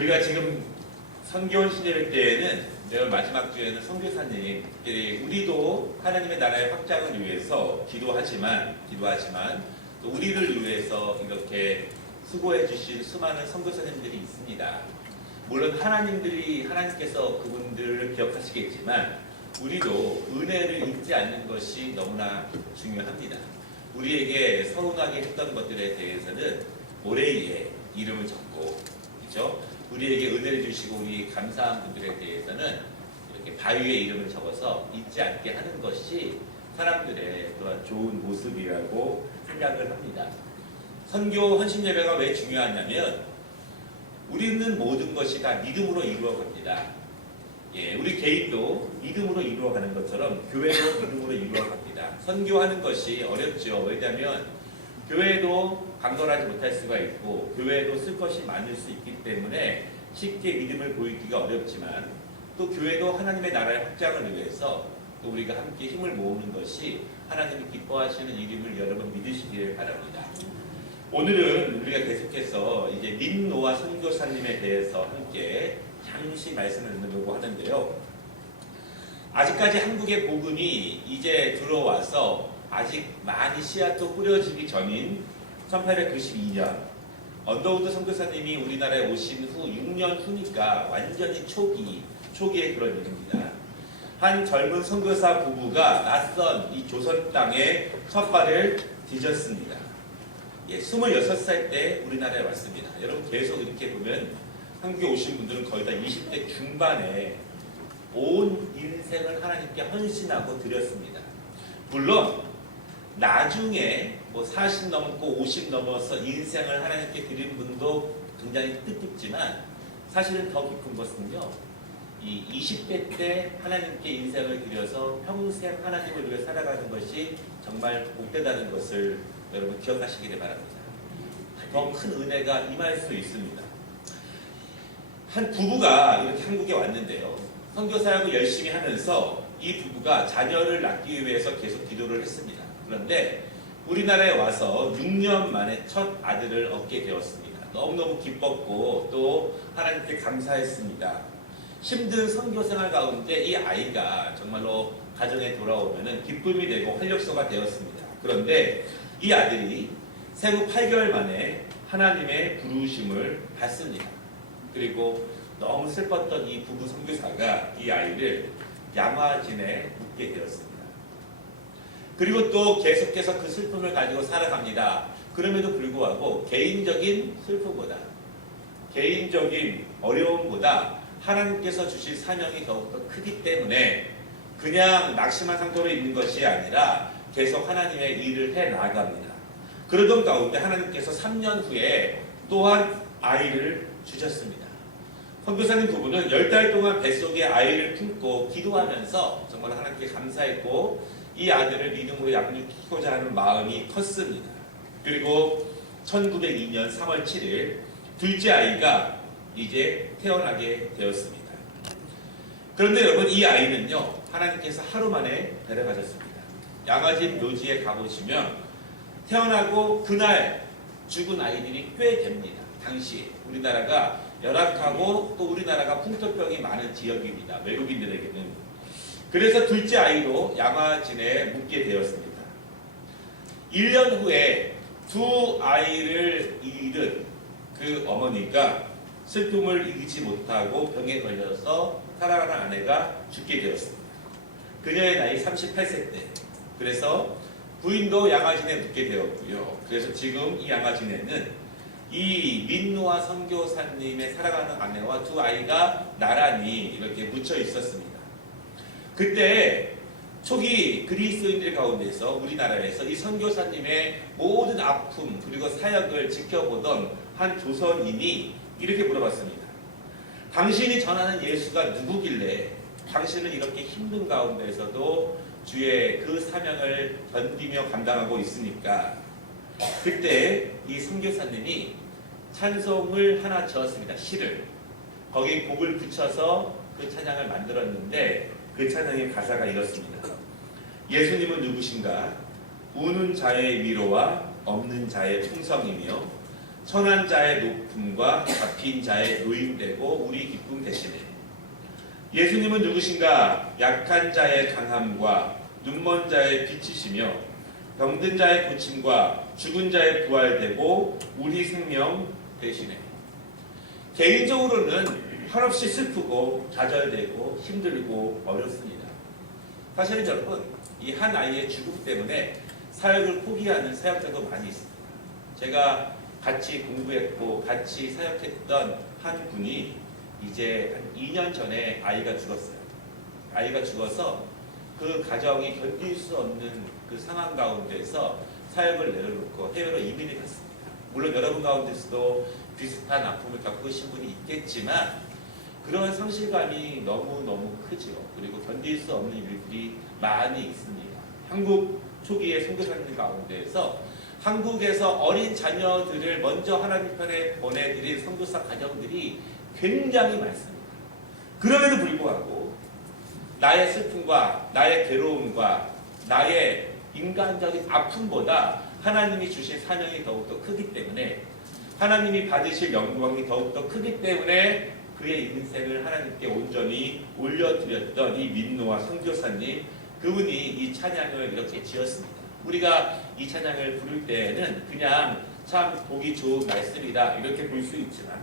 우리가 지금 선교원 신예배 때에는 내일 마지막 주에는 선교사님들이 우리도 하나님의 나라의 확장을 위해서 기도하지만 또 우리를 위해서 이렇게 수고해 주신 수많은 선교사님들이 있습니다. 물론 하나님께서 그분들을 기억하시겠지만 우리도 은혜를 잊지 않는 것이 너무나 중요합니다. 우리에게 서운하게 했던 것들에 대해서는 모래 위에 이름을 적고, 그렇죠? 우리에게 은혜를 주시고 우리 감사한 분들에 대해서는 이렇게 바위에 이름을 적어서 잊지 않게 하는 것이 사람들의 또한 좋은 모습이라고 생각을 합니다. 선교 헌신 예배가 왜 중요하냐면 우리는 모든 것이 다 믿음으로 이루어갑니다. 우리 개인도 믿음으로 이루어가는 것처럼 교회도 믿음으로 이루어갑니다. 선교하는 것이 어렵죠. 왜냐하면 교회도 강건하지 못할 수가 있고 교회도 쓸 것이 많을 수 있기 때문에 쉽게 믿음을 보이기가 어렵지만 또 교회도 하나님의 나라의 확장을 위해서 또 우리가 함께 힘을 모으는 것이 하나님이 기뻐하시는 일임을 여러분 믿으시기를 바랍니다. 오늘은 우리가 계속해서 이제 민노아 선교사님에 대해서 함께 잠시 말씀을 나누려고 하는데요. 아직까지 한국의 복음이 이제 들어와서 아직 많이 씨앗도 뿌려지기 전인 1892년 언더우드 선교사님이 우리나라에 오신 후 6년 후니까 완전히 초기의 그런 일입니다. 한 젊은 선교사 부부가 낯선 이 조선 땅에 첫 발을 디뎠습니다. 26살 때 우리나라에 왔습니다. 여러분 계속 이렇게 보면 한국에 오신 분들은 거의 다 20대 중반에 온 인생을 하나님께 헌신하고 드렸습니다. 물론 나중에 40 넘고 50 넘어서 인생을 하나님께 드린 분도 굉장히 뜻깊지만 사실은 더 깊은 것은요. 이 20대 때 하나님께 인생을 드려서 평생 하나님을 위해 살아가는 것이 정말 복되다는 것을 여러분 기억하시기를 바랍니다. 더 큰 은혜가 임할 수 있습니다. 한 부부가 이렇게 한국에 왔는데요. 선교사역을 열심히 하면서 이 부부가 자녀를 낳기 위해서 계속 기도를 했습니다. 그런데 우리나라에 와서 6년 만에 첫 아들을 얻게 되었습니다. 너무너무 기뻤고 또 하나님께 감사했습니다. 힘든 선교 생활 가운데 이 아이가 정말로 가정에 돌아오면 기쁨이 되고 활력소가 되었습니다. 그런데 이 아들이 생후 8개월 만에 하나님의 부르심을 받습니다. 그리고 너무 슬펐던 이 부부 선교사가 이 아이를 양화진에 묻게 되었습니다. 그리고 또 계속해서 그 슬픔을 가지고 살아갑니다. 그럼에도 불구하고 개인적인 슬픔보다 개인적인 어려움보다 하나님께서 주실 사명이 더욱더 크기 때문에 그냥 낙심한 상태로 있는 것이 아니라 계속 하나님의 일을 해나갑니다. 그러던 가운데 하나님께서 3년 후에 또한 아이를 주셨습니다. 선교사님 부부는 10달 동안 뱃속에 아이를 품고 기도하면서 정말 하나님께 감사했고 이 아들을 믿음으로 양육시키고자 하는 마음이 컸습니다. 그리고 1902년 3월 7일 둘째 아이가 이제 태어나게 되었습니다. 그런데 여러분 이 아이는요 하나님께서 하루 만에 데려가셨습니다. 양화진 묘지에 가보시면 태어나고 그날 죽은 아이들이 꽤 됩니다. 당시 우리나라가 열악하고 또 우리나라가 풍토병이 많은 지역입니다. 외국인들에게는. 그래서 둘째 아이로 양화진에 묻게 되었습니다. 1년 후에 두 아이를 잃은 그 어머니가 슬픔을 이기지 못하고 병에 걸려서 사랑하는 아내가 죽게 되었습니다. 그녀의 나이 38세 때. 그래서 부인도 양화진에 묻게 되었고요. 그래서 지금 이 양화진에는 이 민노아 선교사님의 사랑하는 아내와 두 아이가 나란히 이렇게 묻혀 있었습니다. 그때 초기 그리스도인들 가운데서 우리나라에서 이 선교사님의 모든 아픔 그리고 사역을 지켜보던 한 조선인이 이렇게 물어봤습니다. 당신이 전하는 예수가 누구길래 당신은 이렇게 힘든 가운데서도 주의 그 사명을 견디며 감당하고 있으니까. 그때 이 선교사님이 찬송을 하나 지었습니다. 시를. 거기에 곡을 붙여서 그 찬양을 만들었는데 그 찬양의 가사가 이렇습니다. 예수님은 누구신가? 우는 자의 위로와 없는 자의 풍성이며 천한 자의 높음과 잡힌 자의 노임되고 우리 기쁨 대신에 예수님은 누구신가? 약한 자의 강함과 눈먼 자의 빛이시며 병든 자의 고침과 죽은 자의 부활되고 우리 생명 대신에. 개인적으로는 한없이 슬프고 좌절되고 힘들고 어렵습니다. 사실은 여러분, 이 한 아이의 죽음 때문에 사역을 포기하는 사역자도 많이 있습니다. 제가 같이 공부했고 같이 사역했던 한 분이 이제 한 2년 전에 아이가 죽었어요. 아이가 죽어서 그 가정이 견딜 수 없는 그 상황 가운데서 사역을 내려놓고 해외로 이민을 갔습니다. 물론 여러분 가운데서도 비슷한 아픔을 겪으신 분이 있겠지만 그런 상실감이 너무너무 크죠. 그리고 견딜 수 없는 일들이 많이 있습니다. 한국 초기의 선교사님 가운데에서 한국에서 어린 자녀들을 먼저 하나님 편에 보내드린 선교사 가정들이 굉장히 많습니다. 그럼에도 불구하고 나의 슬픔과 나의 괴로움과 나의 인간적인 아픔보다 하나님이 주신 사명이 더욱더 크기 때문에 하나님이 받으실 영광이 더욱더 크기 때문에 그의 인생을 하나님께 온전히 올려드렸던 이 민노아 선교사님, 그분이 이 찬양을 이렇게 지었습니다. 우리가 이 찬양을 부를 때에는 그냥 참 보기 좋은 말씀이다 이렇게 볼 수 있지만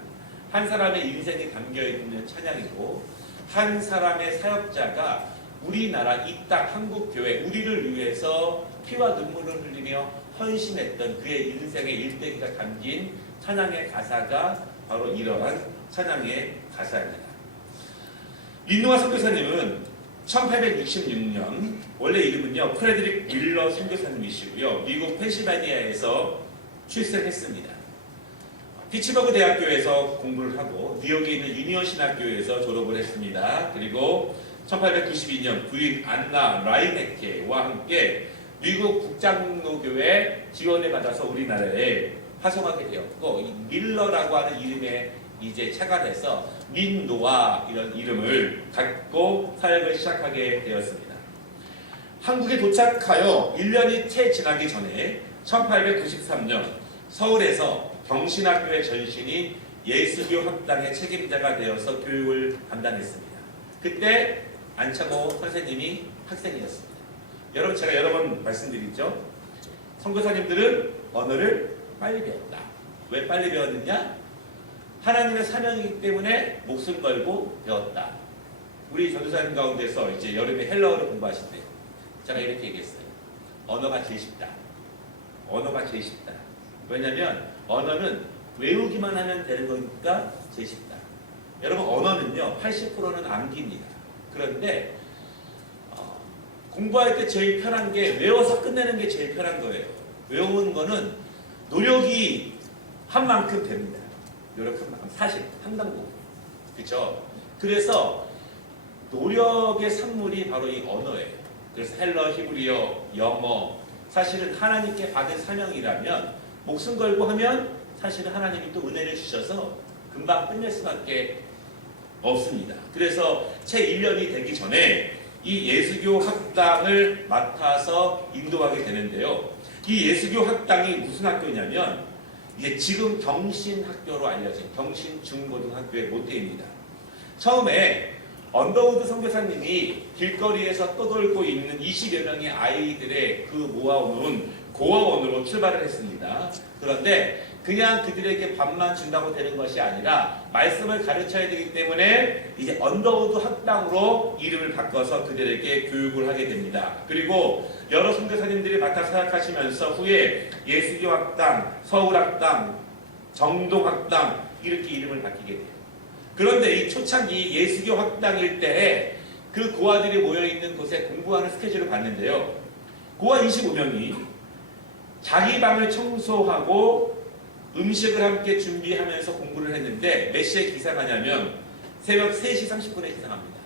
한 사람의 인생이 담겨있는 찬양이고 한 사람의 사역자가 우리나라 이 땅 한국교회 우리를 위해서 피와 눈물을 흘리며 헌신했던 그의 인생의 일대기가 담긴 찬양의 가사가 바로 이러한 찬양의 가사입니다. 민노아 선교사님은 1866년 원래 이름은요 프레드릭 밀러 선교사님이시고요. 미국 펜실바니아에서 출생했습니다. 피츠버그 대학교에서 공부를 하고 뉴욕에 있는 유니온 신학교에서 졸업을 했습니다. 그리고 1892년 부인 안나 라이네케와 함께 미국 국장로교회 지원을 받아서 우리나라에 파송하게 되었고 이 밀러라고 하는 이름에 이제 착안해서 민노아 이런 이름을 갖고 사역을 시작하게 되었습니다. 한국에 도착하여 1년이 채 지나기 전에 1893년 서울에서 경신학교의 전신인 예수교 학당의 책임자가 되어서 교육을 담당했습니다. 그때 안창호 선생님이 학생이었습니다. 여러분 제가 여러 번 말씀드리죠. 선교사님들은 언어를 빨리 배웠다. 왜 빨리 배웠느냐? 하나님의 사명이기 때문에 목숨 걸고 배웠다. 우리 전도사님 가운데서 이제 여름에 헬라어를 공부하실 때 제가 이렇게 얘기했어요. 언어가 제일 쉽다. 언어가 제일 쉽다. 왜냐하면 언어는 외우기만 하면 되는 거니까 제일 쉽다. 여러분 언어는요 80%는 암기입니다. 그런데 공부할 때 제일 편한 게 외워서 끝내는 게 제일 편한 거예요. 외우는 거는 노력이 한 만큼 됩니다. 노력한 만큼 사실 상당부 그렇죠. 그래서 노력의 산물이 바로 이 언어예요. 그래서 헬러, 히브리어, 영어 사실은 하나님께 받은 사명이라면 목숨 걸고 하면 사실은 하나님이 또 은혜를 주셔서 금방 끝낼 수밖에 없습니다. 그래서 채 1년이 되기 전에 이 예수교 학당을 맡아서 인도하게 되는데요. 이 예수교 학당이 무슨 학교냐면 이게 지금 경신학교로 알려진 경신중고등학교의 모태입니다. 처음에 언더우드 선교사님이 길거리에서 떠돌고 있는 20여 명의 아이들의 그 모아놓은 고아원으로 출발을 했습니다. 그런데 그냥 그들에게 밥만 준다고 되는 것이 아니라 말씀을 가르쳐야 되기 때문에 이제 언더우드 학당으로 이름을 바꿔서 그들에게 교육을 하게 됩니다. 그리고 여러 선교사님들이 맡아 사역하시면서 후에 예수교 학당, 서울 학당, 정동 학당 이렇게 이름을 바뀌게 돼요. 그런데 이 초창기 예수교 학당일 때에 그 고아들이 모여있는 곳에 공부하는 스케줄을 봤는데요. 고아 25명이 자기 방을 청소하고 음식을 함께 준비하면서 공부를 했는데 몇 시에 기상하냐면 새벽 3시 30분에 기상합니다.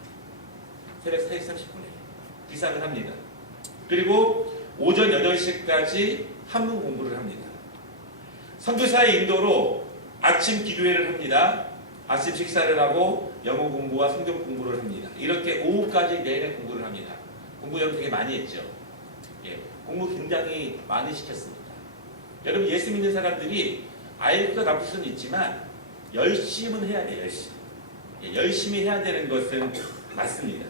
새벽 3시 30분에 기상을 합니다. 그리고 오전 8시까지 한문 공부를 합니다. 선교사의 인도로 아침 기도회를 합니다. 아침 식사를 하고 영어 공부와 성경 공부를 합니다. 이렇게 오후까지 내내 공부를 합니다. 공부 여러분 되게 많이 했죠. 예, 공부 굉장히 많이 시켰습니다. 여러분 예수 믿는 사람들이 IQ가 나쁠 수는 있지만 열심은 해야 돼요. 열심히 해야 되는 것은 맞습니다.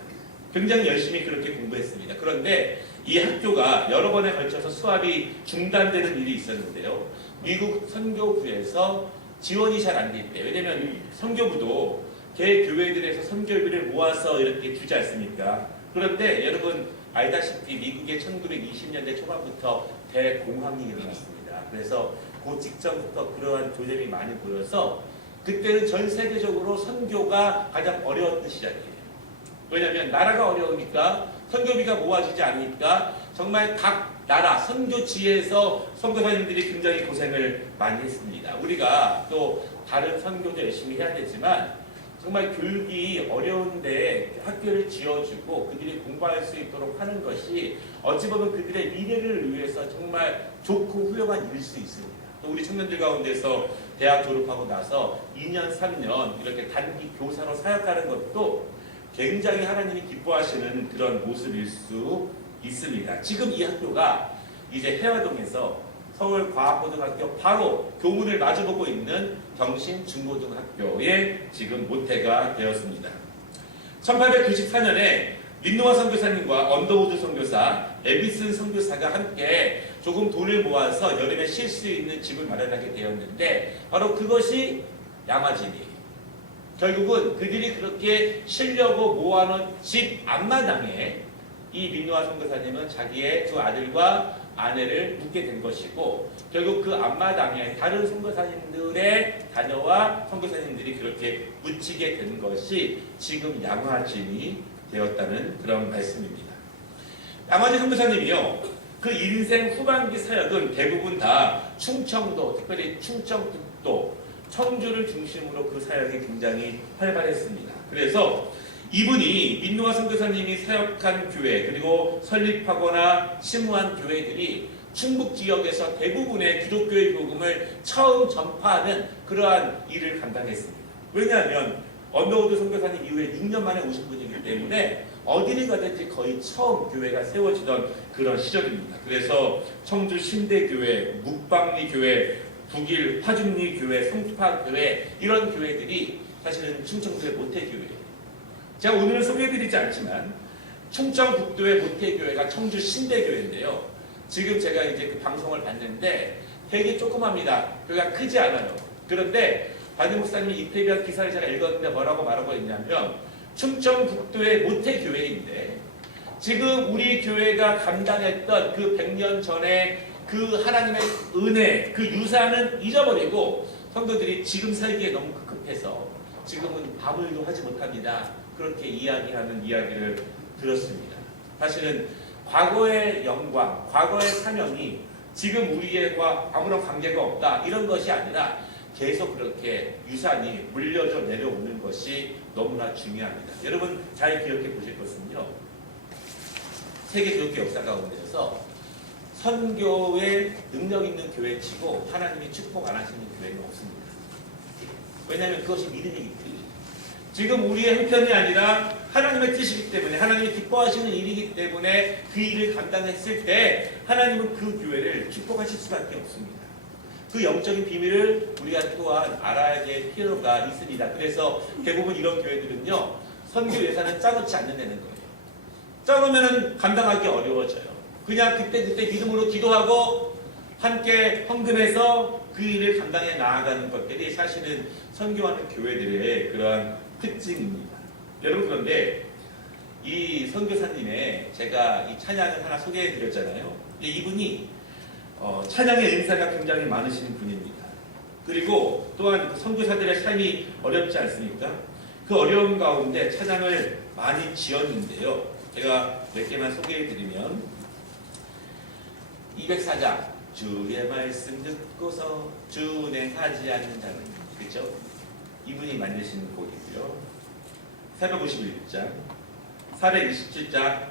굉장히 열심히 그렇게 공부했습니다. 그런데 이 학교가 여러 번에 걸쳐서 수업이 중단되는 일이 있었는데요. 미국 선교부에서 지원이 잘 안 돼 있대요. 왜냐면 선교부도 개 교회들에서 선교비를 모아서 이렇게 주지 않습니까? 그런데 여러분 알다시피 미국의 1920년대 초반부터 대공황이 일어났습니다. 그래서 그 직전부터 그러한 조짐이 많이 보여서 그때는 전 세계적으로 선교가 가장 어려웠던 시작이에요. 왜냐하면 나라가 어려우니까 선교비가 모아지지 않으니까 정말 각 나라 선교지에서 선교사님들이 굉장히 고생을 많이 했습니다. 우리가 또 다른 선교도 열심히 해야 되지만 정말 교육이 어려운데 학교를 지어주고 그들이 공부할 수 있도록 하는 것이 어찌 보면 그들의 미래를 위해서 정말 좋고 훌륭한 일일 수 있습니다. 또 우리 청년들 가운데서 대학 졸업하고 나서 2년, 3년 이렇게 단기 교사로 사역하는 것도 굉장히 하나님이 기뻐하시는 그런 모습일 수 있습니다. 지금 이 학교가 이제 해화동에서 서울과학고등학교 바로 교문을 마주보고 있는 경신중고등학교에 지금 모태가 되었습니다. 1894년에 민노아 선교사님과 언더우드 선교사, 에비슨 선교사가 함께 조금 돈을 모아서 여름에 쉴 수 있는 집을 마련하게 되었는데 바로 그것이 양화진이에요. 결국은 그들이 그렇게 쉬려고 모아놓은 집 앞마당에 이 민노아 선교사님은 자기의 두 아들과 아내를 묻게 된 것이고 결국 그 앞마당에 다른 선교사님들의 자녀와 선교사님들이 그렇게 묻히게 된 것이 지금 양화진이 되었다는 그런 말씀입니다. 양화진 선교사님이요. 그 인생 후반기 사역은 대부분 다 충청도, 특별히 충청북도, 청주를 중심으로 그 사역이 굉장히 활발했습니다. 그래서 이분이 민노아 선교사님이 사역한 교회 그리고 설립하거나 심무한 교회들이 충북 지역에서 대부분의 기독교의 복음을 처음 전파하는 그러한 일을 감당했습니다. 왜냐하면 언더우드 선교사님 이후에 6년 만에 오신 분이기 때문에 어디를 가든지 거의 처음 교회가 세워지던 그런 시절입니다. 그래서 청주 신대교회, 묵방리교회, 북일 화중리교회, 성파교회 이런 교회들이 사실은 충청도의 모태교회예요. 제가 오늘은 소개해드리지 않지만 충청북도의 모태교회가 청주 신대교회인데요. 지금 제가 이제 그 방송을 봤는데 되게 조그맣니다. 교회가 크지 않아요. 그런데 박유 목사님이 이태비한 기사를 제가 읽었는데 뭐라고 말하고 있냐면 충청북도의 모태교회인데 지금 우리 교회가 감당했던 그 100년 전에 그 하나님의 은혜, 그 유산은 잊어버리고 성도들이 지금 살기에 너무 급급해서 지금은 아무일도 하지 못합니다. 그렇게 이야기하는 이야기를 들었습니다. 사실은 과거의 영광, 과거의 사명이 지금 우리와 아무런 관계가 없다 이런 것이 아니라 계속 그렇게 유산이 물려져 내려오는 것이 너무나 중요합니다. 여러분 잘 기억해 보실 것은요. 세계 기독교 역사 가운데서 선교에 능력 있는 교회치고 하나님이 축복 안 하시는 교회는 없습니다. 왜냐하면 그것이 믿음이기 때문에 지금 우리의 형편이 아니라 하나님의 뜻이기 때문에 하나님이 기뻐하시는 일이기 때문에 그 일을 감당했을 때 하나님은 그 교회를 축복하실 수밖에 없습니다. 그 영적인 비밀을 우리가 또한 알아야 될 필요가 있습니다. 그래서 대부분 이런 교회들은요. 선교 예산은 짜놓지 않는 데는 거예요. 짜놓으면 감당하기 어려워져요. 그냥 그때 믿음으로 기도하고 함께 헌금해서 그 일을 감당해 나아가는 것들이 사실은 선교하는 교회들의 그러한 특징입니다. 여러분 그런데 이 선교사님의 제가 이 찬양을 하나 소개해 드렸잖아요. 이분이 찬양의 은사가 굉장히 많으신 분입니다. 그리고 또한 선교사들의 삶이 어렵지 않습니까? 그 어려운 가운데 찬양을 많이 지었는데요. 제가 몇 개만 소개해 드리면 204장 주의 말씀 듣고서 준행하지 않는 자는 그렇죠? 이분이 만드신 곡이고요. 451장 427장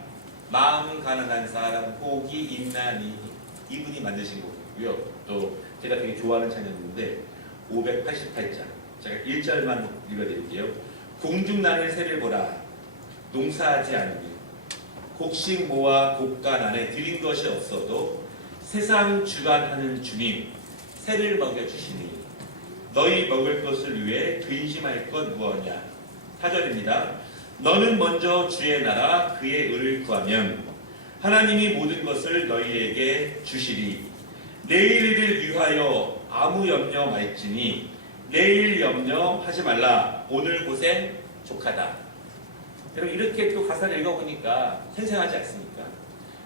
마음 가난한 사람 복이 있나니 이분이 만드신 곡이고요. 또 제가 되게 좋아하는 찬양인데 588장 제가 1절만 읽어드릴게요. 공중나는 새를 보라 농사하지 않으니 곡식 모아 곡간 안에 들인 것이 없어도 세상 주관하는 주님 새를 먹여주시니 너희 먹을 것을 위해 근심할 것 무엇이냐. 4절입니다. 너는 먼저 주의 나라 그의 의를 구하면 하나님이 모든 것을 너희에게 주시리. 내일을 위하여 아무 염려 말지니 내일 염려하지 말라. 오늘 고생 족하다. 여러분 이렇게 또 가사를 읽어보니까 생생하지 않습니까?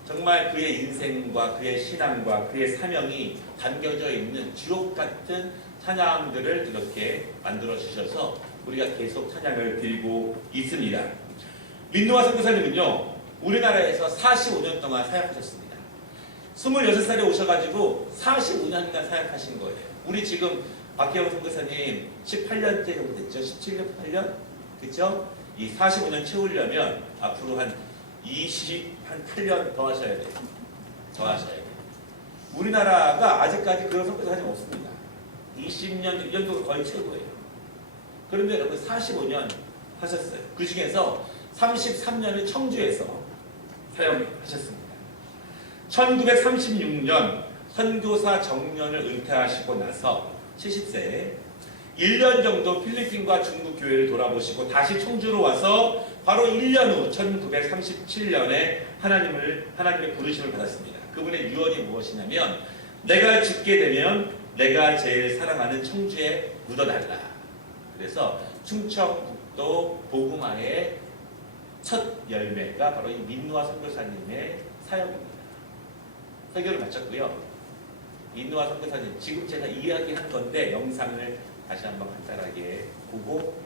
정말 그의 인생과 그의 신앙과 그의 사명이 담겨져 있는 주옥 같은 찬양들을 이렇게 만들어 주셔서 우리가 계속 찬양을 드리고 있습니다. 민노아 선교사님은요 우리나라에서 45년 동안 사역하셨습니다. 26살에 오셔가지고 45년간 사역하신 거예요. 우리 지금 박혜영 선교사님 18년째 정도 됐죠? 17년, 18년? 그쵸? 이 45년 채우려면 앞으로 한 28년 더 하셔야 돼요. 더 하셔야 돼요. 우리나라가 아직까지 그런 선교사님 없습니다. 20년, 6년도가 거의 최고예요. 그런데 여러분 45년 하셨어요. 그 중에서 33년을 청주에서 사역하셨습니다. 1936년 선교사 정년을 은퇴하시고 나서 70세에 1년 정도 필리핀과 중국 교회를 돌아보시고 다시 청주로 와서 바로 1년 후 1937년에 하나님의 부르심을 받았습니다. 그분의 유언이 무엇이냐면 내가 죽게 되면 내가 제일 사랑하는 청주에 묻어달라. 그래서 충청북도 복음화의 첫 열매가 바로 이 민노아 선교사님의 사역입니다. 설교를 마쳤고요. 민노아 선교사님 지금 제가 이야기한 건데 영상을 다시 한번 간단하게 보고